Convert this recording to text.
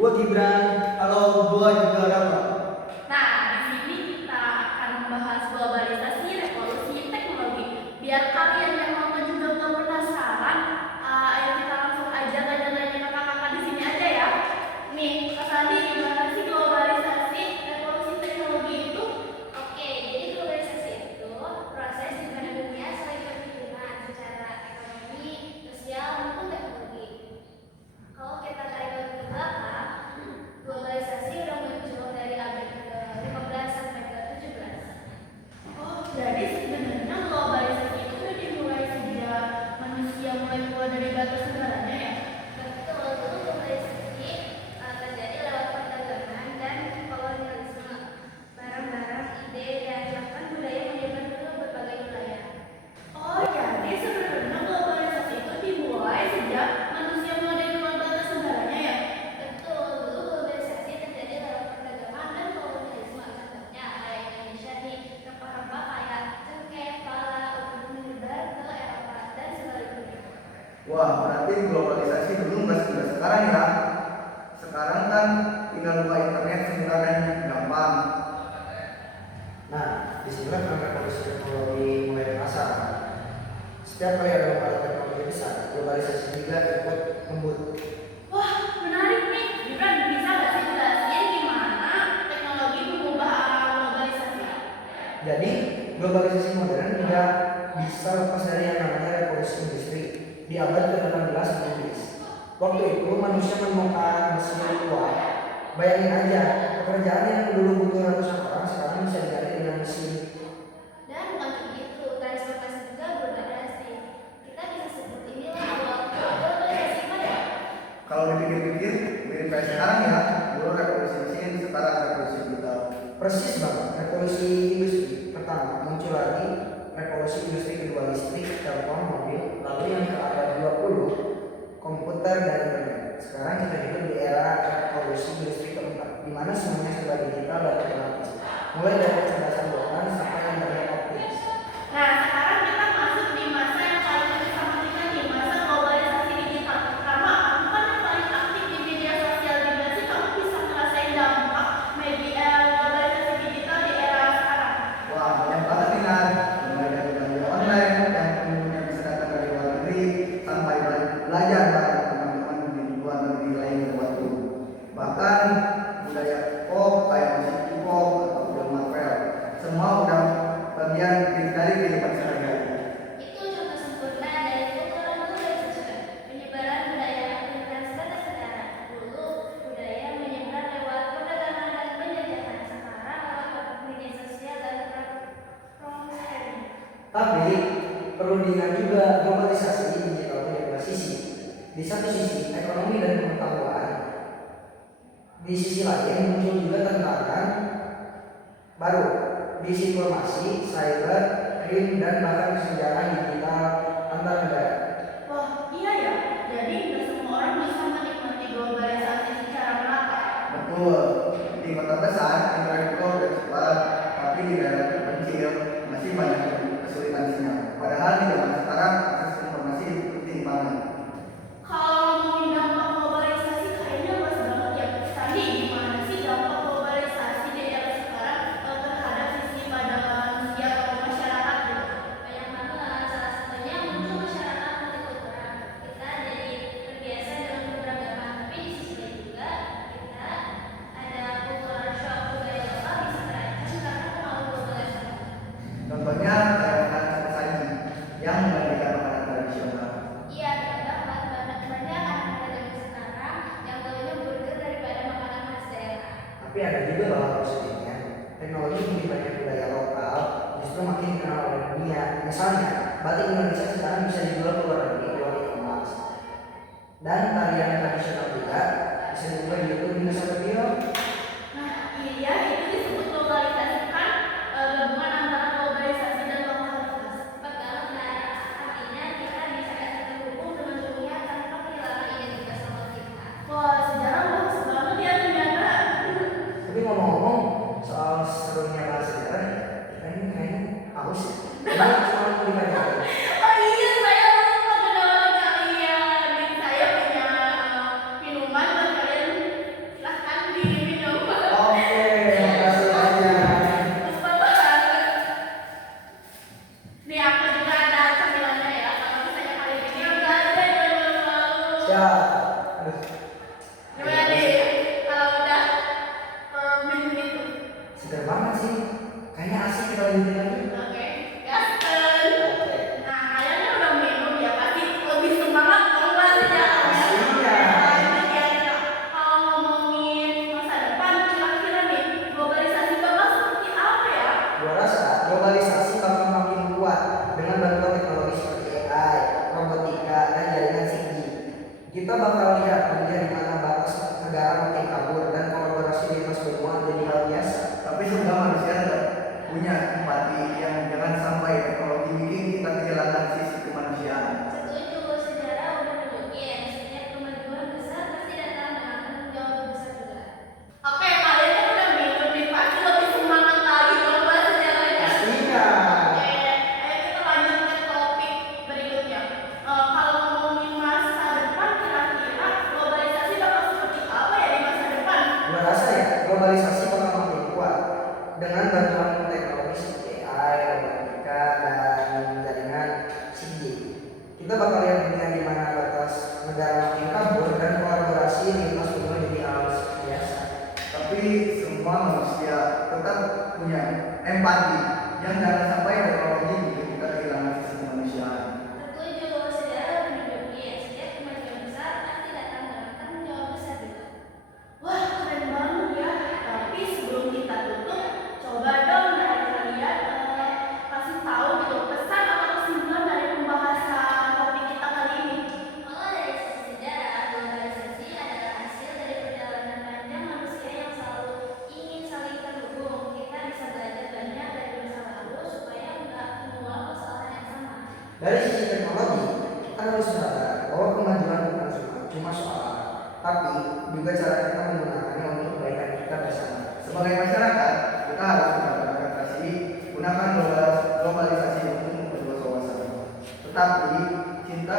Gua Gibran. Halo, gua juga Rama. Nah, di sini kita akan membahas globalisasi, revolusi teknologi. Biar kalian yang nonton juga belum penasaran, ayo kita langsung aja tanya-tanya ke kakak-kakak di sini aja ya. Nih, Kak Sandi, gimana sih globalisasi, revolusi teknologi itu? Oke, jadi globalisasi itu proses di mana dunia saling berhubungan secara ekonomi, sosial, maupun teknologi. Kalau kita tarik ke belakang, globalisasi udah muncul dari abad ke-15 sampai ke-17. Oh, jadi sebenarnya globalisasi itu udah dimulai sejak manusia mulai keluar dari batas negaranya ya? Betul, dulu globalisasi terjadi lewat perdagangan dan kolonialisme. Barang-barang, ide, dan bahkan budaya menyebar ke berbagai wilayah. Oh, jadi sebenarnya globalisasi itu dimulai sejak manusia mulai keluar batas negaranya ya? Betul, dulu globalisasi terjadi lewat perdagangan dan kolonialisme. Contohnya kayak Indonesia nih, rempah-rempah kayak cengkeh, pala, udah menyebar ke Eropa dan sebaliknya. Wah, berarti globalisasi dulu nggak seperti sekarang ya. Sekarang kan tinggal buka internet sebentar dan gampang. Nah, disinilah peran revolusi teknologi mulai terasa. Setiap kali ada lompatan teknologi besar, globalisasi juga ikut membut. Wah, menarik nih. Gibran, bisa nggak sih jelasin gimana teknologi mengubah globalisasi? Jadi, globalisasi modern juga bisa lepas dari yang namanya revolusi industri di abad ke-18 di Inggris. Waktu itu manusia menemukan mesin uap. Bayangin aja, pekerjaan yang dulu butuh ratusan orang sekarang bisa diganti dengan mesin. Dan bukan cuma itu, transportasi juga berubah drastis. Kita bisa sebut inilah awal globalisasi modern. Kalau dipikir-pikir, mirip kayak sekarang ya. Dulu revolusi mesin, sekarang revolusi digital. Persis banget, revolusi industri pertama muncul lagi, revolusi industri kedua listrik, telepon, mobil, lalu yang ke abad 20 komputer dan internet. Sekarang kita hidup di era revolusi industri keempat, di mana semuanya serba digital dan otomatis, mulai dari kecerdasan buatan sampai internet optis. Nah, sekarang kita masuk di masa yang paling dekat sama kita nih, masa globalisasi digital. Karena kamu kan yang paling aktif di media sosial juga sih, kamu bisa ngerasain dampak media globalisasi digital di era sekarang. Wah, banyak banget nih kan. Mulai dari belanja online yang pengunjungnya bisa datang dari luar negeri sampai belajar bareng teman-teman di luar negeri lain yang waktu. Bahkan budaya pop kayak musik K-pop atau film Marvel, semua udah bagian dari kehidupan sehari-hari. Itu contoh sempurna dari kultural globalization, penyebaran budaya lintas batas negara. Dulu budaya menyebar lewat perdagangan dan penjajahan, sekarang lewat media sosial dan platform sharing. Tapi perlu diingat juga globalisasi digital punya dua sisi. Di satu sisi ekonomi dan pengetahuan, di sisi lain muncul juga tantangan baru, disinformasi, cyber, crime, dan bahkan kesenjangan digital antar negara. Wah, iya ya. Jadi nggak semua orang bisa menikmati globalisasi secara merata. Betul, di kota besar internet itu udah cepat, tapi di daerah terpencil masih banyak kesulitan sinyal. Padahal di zaman sekarang akses informasi penting banget. Kalau ngomongin dampak globalisasi kayaknya luas banget ya. Tadi gimana sih dampak globalisasi di era sekarang terhadap sisi pada manusia atau masyarakat gitu? Banyak banget, salah satunya muncul masyarakat multikultural. Kita jadi terbiasa dengan keberagaman, tapi di sisi lain juga kita ada cultural shock, budaya lokal bisa terancam karena pengaruh globalisasi. Contohnya kayak makanan saji yang menggantikan makanan tradisional. Iya, benar banget. Banyak anak-anak zaman sekarang yang maunya burger daripada makanan khas daerah. Tapi ada juga hal positifnya. Teknologi lebih banyak budaya lokal, justru makin dikenal oleh dunia. Misalnya, batik Indonesia sekarang bisa dijual ke luar negeri lewat e-commerce. Dan tarian tradisional juga bisa dijual di YouTube hingga sampai viral. Nah, iya itu disebut globalisasi kan gabungan antara globalisasi dan lokalitas. Tepat banget, nah, artinya kita bisa terhubung dengan dunia tanpa kehilangan identitas lokal kita. Wah, sejarah bagus banget ya ternyata. Tapi ngomong-ngomong soal serunya bahasa sejarah, kita ini kayaknya haus ya. Karena cuma ditanya. Oh iya, saya lupa kenalan kalian. Dan saya punya minuman buat kalian. globalisasi bakal makin kuat dengan bantuan teknologi seperti AI, robotika, dan jaringan 5G. Kita bakal lihat dunia di mana batas negara makin kabur dan kolaborasi lintas benua jadi hal biasa. Tapi semua manusia tetap punya empati yang jangan sampai teknologi bikin kita kehilangan sisi kemanusiaan. Setuju, sejarah menunjukkan setiap kemajuan besar pasti datang dengan tanggung jawab besar juga. Wah, keren banget ya. Tapi sebelum kita tutup, coba dong dari kalian kasih tahu gitu pesan atau kesimpulan dari pembahasan topik kita kali ini. Kalau dari sisi sejarah, globalisasi adalah hasil dari perjalanan panjang manusia yang selalu ingin saling terhubung. Kita bisa belajar banyak dari masa lalu supaya nggak mengulang kesalahan yang sama. Dari sisi teknologi, kita harus sadar bahwa kemajuan bukan cuma soal alat, tapi juga cara kita menggunakannya untuk kebaikan kita bersama. Sebagai masyarakat, kita harus beradaptasi, gunakan globalisasi untuk memperluas wawasan. Tetapi cinta